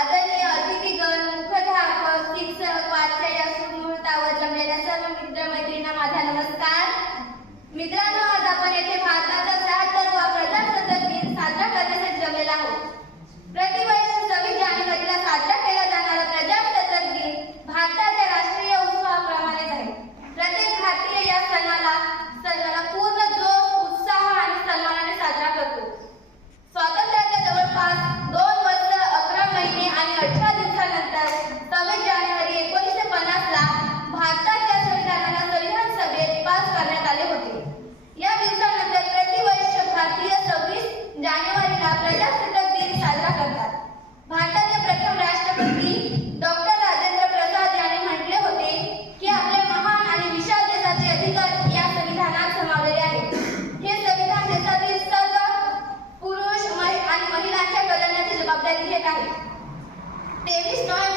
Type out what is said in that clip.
आदरणीय अतिथीगण, मुख्याध्यापक, शिक्षक, वाचक, सुमुहूर्तावर जमलेल्या सर्व मित्रमैत्रिणींना माझा नमस्कार. मित्रांनो, आज आपण येथे भारताचा 76वा प्रजासत्ताक दिन साजरा करण्यासाठी जमलेला आहोत. प्रतिवर्षी 26 जानेवारीला साजरा केला जाणारा प्रजासत्ताक दिन भारताच्या राष्ट्रीय उत्सवाप्रमाणेच आहे. प्रत्येक भारतीय या सणाला पूर्ण जोश, उत्साह आणि सन्मानाने साजरा करतो. स्वातंत्र्याच्या जवळपास 2 वर्ष 11 महिने आणि 18 दिवसानंतर 26 जानेवारी 1950 ला भारताच्या संविधानाला संविधान सभेत पास करण्यात आले होते. या दिवसानंतर प्रतिवर्ष भारतीय 26 जानेवारीला प्रजासत्ताक दिन साजरा करतात. भारताचे प्रथम राष्ट्रपती डॉक्टर राजेंद्र प्रसाद यांनी म्हटले होते की आपल्या महान आणि विशाल देशाचे अधिकार या संविधानात समावलेले आहेत. हे संविधान देशातील सर्व पुरुष आणि महिलांच्या कल्याणाची जबाबदारी घेत आहे. 23 नोव्हेंबर